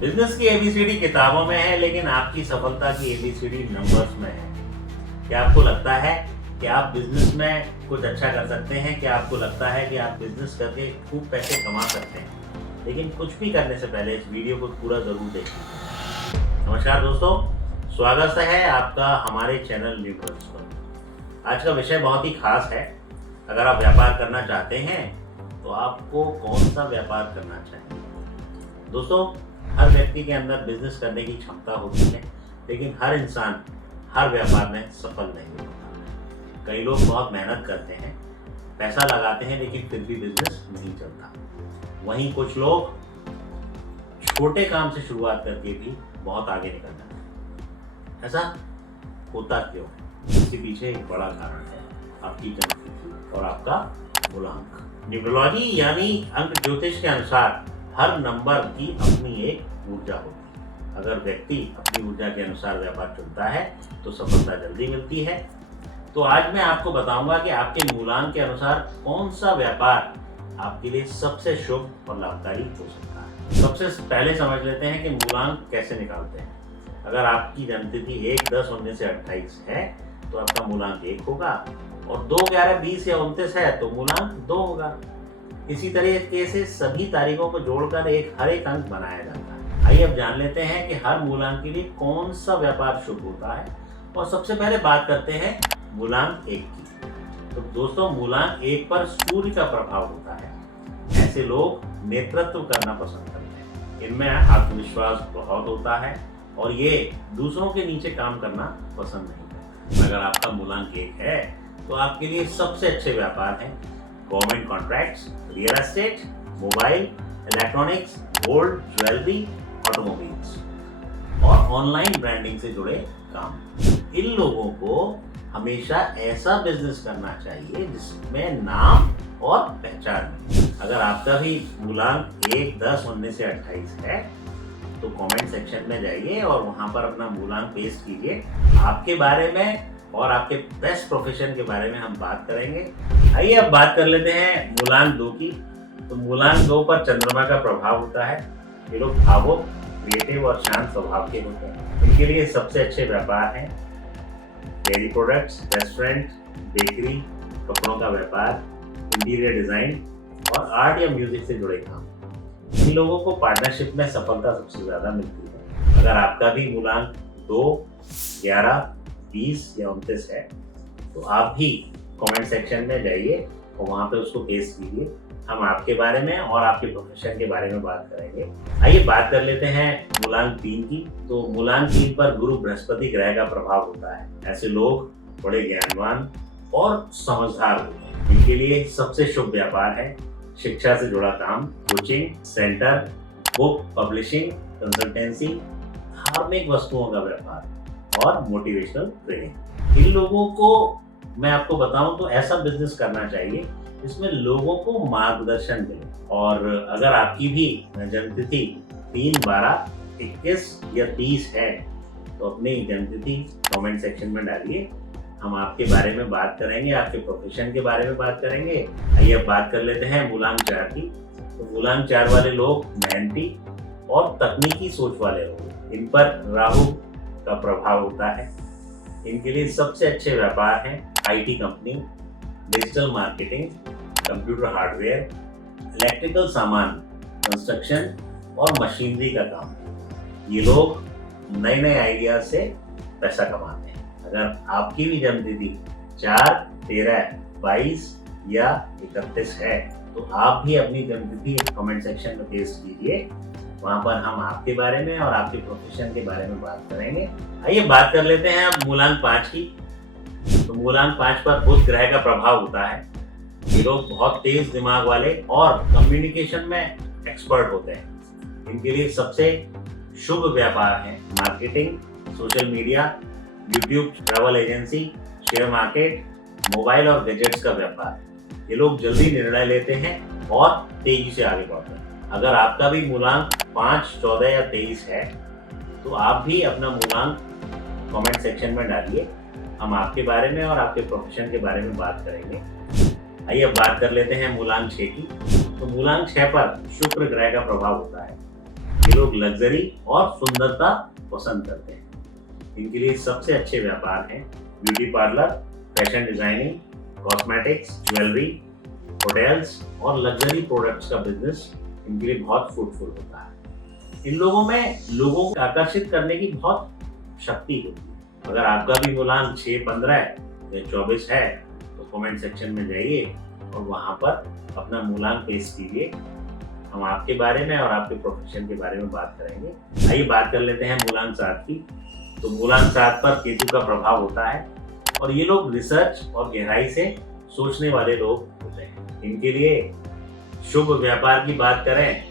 Business की ABCD किताबों में है, लेकिन आपकी सफलता की एबीसीडी नंबर्स में है। क्या आपको लगता है कि आप बिजनेस में कुछ अच्छा कर सकते हैं? क्या आपको लगता है कि आप बिजनेस करके खूब पैसे कमा सकते हैं? लेकिन कुछ भी करने से पहले इस वीडियो को पूरा जरूर देखें। नमस्कार दोस्तों, स्वागत है आपका हमारे चैनल न्यूट्रल्स पर। आज का विषय बहुत ही खास है। अगर आप व्यापार करना चाहते हैं तो आपको कौन सा व्यापार करना चाहिए? दोस्तों, हर व्यक्ति के अंदर बिजनेस करने की क्षमता होती है, लेकिन हर इंसान हर व्यापार में सफल नहीं होता। कई लोग बहुत मेहनत करते हैं, पैसा लगाते हैं, लेकिन फिर भी बिजनेस नहीं चलता। वहीं कुछ लोग छोटे काम से शुरुआत करके भी बहुत आगे निकल जाते हैं। ऐसा होता क्यों? इसके पीछे एक बड़ा कारण है आपकी जनसंख्या और आपका मूलांक। न्यूमरोलॉजी यानी अंक ज्योतिष के अनुसार हर नंबर की अपनी एक ऊर्जा होती है। अगर व्यक्ति अपनी ऊर्जा के अनुसार व्यापार चुनता है तो सफलता जल्दी मिलती है। तो आज मैं आपको बताऊंगा कि आपके मूलांक के अनुसार कौन सा व्यापार आपके लिए सबसे शुभ और लाभकारी हो सकता है। सबसे पहले समझ लेते हैं कि मूलांक कैसे निकालते हैं। अगर आपकी जन्मतिथि 1, 10, 19 से 28 है तो आपका मूलांक 1 होगा, और 2, 11, 20 या 29 है तो मूलांक 2 होगा। इसी तरीके से सभी तारीखों को जोड़कर हर एक अंक बनाया जाता है। आइए अब जान लेते हैं कि हर मूलांक के लिए कौन सा व्यापार शुभ होता है। और सबसे पहले बात करते हैं मूलांक 1 की। तो दोस्तों, मूलांक 1 पर सूर्य का प्रभाव होता है। ऐसे लोग नेतृत्व करना पसंद करते हैं, इनमें आत्मविश्वास बहुत होता है और ये दूसरों के नीचे काम करना पसंद नहीं करते। अगर आपका मूलांक 1 है तो आपके लिए सबसे अच्छे व्यापार हैं government contracts, real estate, mobile, electronics, gold, jewellery, automobiles और ऑनलाइन ब्रांडिंग से जुड़े काम। इन लोगों को हमेशा ऐसा बिजनेस करना चाहिए जिसमें नाम और पहचान है। अगर आपका भी मूलांक 1, 10, 19 से 28 है तो कमेंट सेक्शन में जाइए और वहां पर अपना मूलांक पेश कीजिए। आपके बारे में और आपके बेस्ट प्रोफेशन के बारे में हम बात करेंगे। आइए अब बात कर लेते हैं मूलांक 2 की। तो मूलांक 2 पर चंद्रमा का प्रभाव होता है। ये लोग भावुक, क्रिएटिव और शांत स्वभाव के होते हैं। इनके लिए सबसे अच्छे व्यापार हैं डेयरी प्रोडक्ट्स, रेस्टोरेंट, बेकरी, कपड़ों का व्यापार, इंटीरियर डिजाइन और आर्ट या म्यूजिक से जुड़े काम। इन लोगों को पार्टनरशिप में सफलता सबसे ज्यादा मिलती है। अगर आपका भी मूलांक 2, 11, 20 या 29 है तो आप भी कमेंट सेक्शन में जाइए और वहां पे उसको पेश कीजिए। हम आपके बारे में और आपके प्रोफेशन के बारे में बात करेंगे। आइए बात कर लेते हैं मूलांक 3 की। तो मूलांक 3 पर गुरु बृहस्पति ग्रह का प्रभाव होता है। ऐसे लोग बड़े ज्ञानवान और समझदार होते हैं। इनके लिए सबसे शुभ व्यापार है शिक्षा से जुड़ा काम, coaching centre, book publishing, consultancy, धार्मिक वस्तुओं का व्यापार और मोटिवेशनल ट्रेनिंग। इन लोगों को मैं आपको बताऊं तो ऐसा बिजनेस करना चाहिए जिसमें लोगों को मार्गदर्शन मिले। और अगर आपकी भी जन्मतिथि 3, 12, 21 या 30 है तो अपनी जन्मतिथि कमेंट सेक्शन में डालिए। हम आपके बारे में बात करेंगे, आपके प्रोफेशन के बारे में बात करेंगे। आइए अब बात कर लेते हैं मूलांक 4 की। तो मूलांक 4 वाले लोग मेहनती और तकनीकी सोच वाले लोग, इन पर राहु का प्रभाव होता है। इनके लिए सबसे अच्छे व्यापार हैं IT company, digital marketing, computer hardware, electrical सामान, कंस्ट्रक्शन और मशीनरी का काम। ये लोग नए नए आइडिया से पैसा कमाते हैं। अगर आपकी भी जन्मतिथि 4, 13, 22 या 31 है तो आप भी अपनी जन्मतिथि कमेंट सेक्शन में पेश कीजिए। वहां पर हम आपके बारे में और आपके प्रोफेशन के बारे में बात करेंगे। आइए बात कर लेते हैं अब मूलांक 5 की। तो मूलांक 5 पर बुध ग्रह का प्रभाव होता है। ये लोग बहुत तेज दिमाग वाले और कम्युनिकेशन में एक्सपर्ट होते हैं। इनके लिए सबसे शुभ व्यापार है marketing, social media, YouTube, travel agency, share market, mobile और गैजेट्स का व्यापार। ये लोग जल्दी निर्णय लेते हैं और तेजी से आगे बढ़ते हैं। अगर आपका भी मूलांक 5, 14 या 23 है तो आप भी अपना मूलांक कमेंट सेक्शन में डालिए। हम आपके बारे में और आपके प्रोफेशन के बारे में बात करेंगे। आइए अब बात कर लेते हैं मूलांक 6 की। तो मूलांक 6 पर शुक्र ग्रह का प्रभाव होता है। ये लोग लग्जरी और सुंदरता पसंद करते हैं। इनके लिए सबसे अच्छे व्यापार हैं beauty parlour, fashion designing, cosmetics, jewellery, hotels और लग्जरी प्रोडक्ट्स का बिजनेस इनके लिए बहुत फ्रूटफुल होता है। इन लोगों में लोगों को आकर्षित करने की बहुत शक्ति होती है। अगर आपका भी मूलांक 6, 15 या 24 है तो कमेंट सेक्शन में जाइए और वहां पर अपना मूलांक पेश कीजिए। हम आपके बारे में और आपके प्रोफेशन के बारे में बात करेंगे। आइए बात कर लेते हैं मूलांक 7 की। तो मूलांक 7 पर केतु का प्रभाव होता है और ये लोग रिसर्च और गहराई से सोचने वाले लोग होते हैं। इनके लिए शुभ व्यापार की बात करें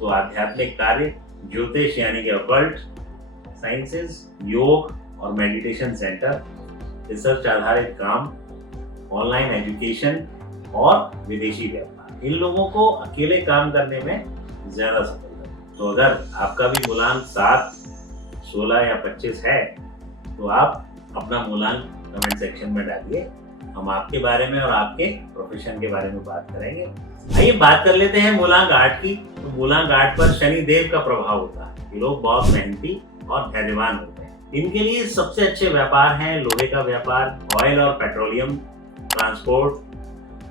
तो आध्यात्मिक कार्य, ज्योतिष यानी कि ऑकल्ट साइंसेस, योग और मेडिटेशन सेंटर, रिसर्च आधारित काम, ऑनलाइन एजुकेशन और विदेशी व्यापार। इन लोगों को अकेले काम करने में ज्यादा सफलता है। तो अगर आपका भी मूलांक 7, 16 या 25 है तो आप अपना मूलांक कमेंट सेक्शन में डालिए। हम आपके बारे में और आपके प्रोफेशन के बारे में बात करेंगे। आइए बात कर लेते हैं मूलांक 8 की। तो मूलांक 8 पर शनि देव का प्रभाव होता है। ये लोग बहुत मेहनती और धैर्यवान होते हैं। इनके लिए सबसे अच्छे व्यापार हैं लोहे का व्यापार, ऑयल और पेट्रोलियम, ट्रांसपोर्ट,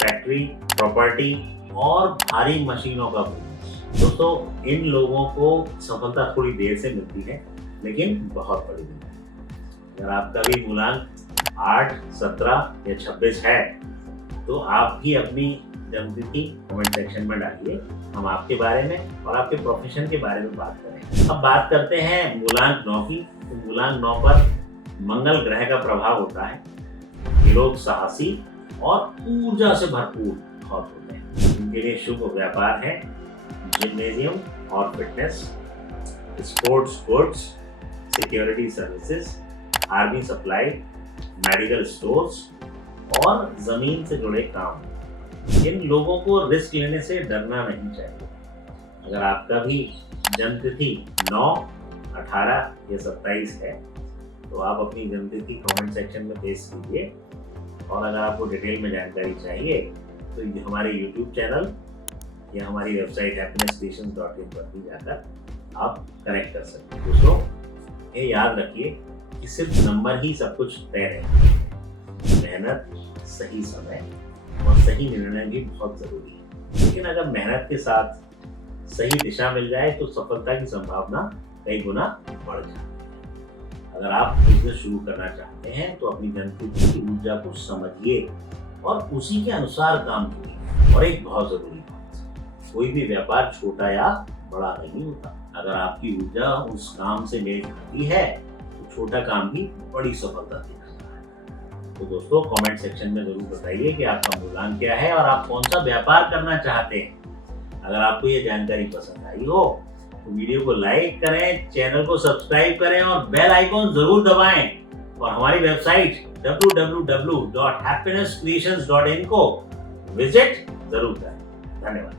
फैक्ट्री, प्रॉपर्टी और भारी मशीनों का बिजनेस। दोस्तों इन लोगों को सफलता थोड़ी देर से मिलती है लेकिन बहुत बड़ी मिलती है। अगर आपका भी मूलांक 8, 17 या 26 है तो आप भी अपनी जन्मतिथि कमेंट सेक्शन में डालिए। हम आपके बारे में और आपके प्रोफेशन के बारे में बात करें। अब बात करते हैं मूलांक 9 की। तो मूलांक 9 पर मंगल ग्रह का प्रभाव होता है। ये लोग साहसी और ऊर्जा से भरपूर बहुत होते हैं। इनके लिए शुभ व्यापार है जिम्नेजियम और fitness, sports goods, security services, army supply, medical stores और जमीन से जुड़े काम। इन लोगों को रिस्क लेने से डरना नहीं चाहिए। अगर आपका भी जन्मतिथि 9, 18 या 27 है तो आप अपनी जन्मतिथि कमेंट सेक्शन में पेश कीजिए। और अगर आपको डिटेल में जानकारी चाहिए तो हमारे YouTube चैनल या हमारी वेबसाइट happinesscreations.in पर भी जाकर आप कनेक्ट कर सकते हैं। दोस्तों ये याद रखिए कि सिर्फ नंबर ही सब कुछ तय नहीं। मेहनत, सही समय और सही निर्णय भी बहुत जरूरी है। लेकिन अगर मेहनत के साथ सही दिशा मिल जाए तो सफलता की संभावना कई गुना बढ़ जाती है। अगर आप बिजनेस शुरू करना चाहते हैं तो अपनी जन्मतिथि की ऊर्जा को समझिए और उसी के अनुसार काम कीजिए। और एक बहुत जरूरी बात, कोई भी व्यापार छोटा या बड़ा नहीं होता। अगर आपकी ऊर्जा उस काम से मेल खाती है तो छोटा काम भी बड़ी सफलता दे सकता है। तो दोस्तों कमेंट सेक्शन में जरूर बताइए कि आपका मूलांक क्या है और आप कौन सा व्यापार करना चाहते हैं। अगर आपको ये जानकारी पसंद आई हो तो वीडियो को लाइक करें, चैनल को सब्सक्राइब करें और बेल आइकॉन जरूर दबाएं। और हमारी वेबसाइट www.happinesscreations.in को विजिट जरूर करें। धन्यवाद।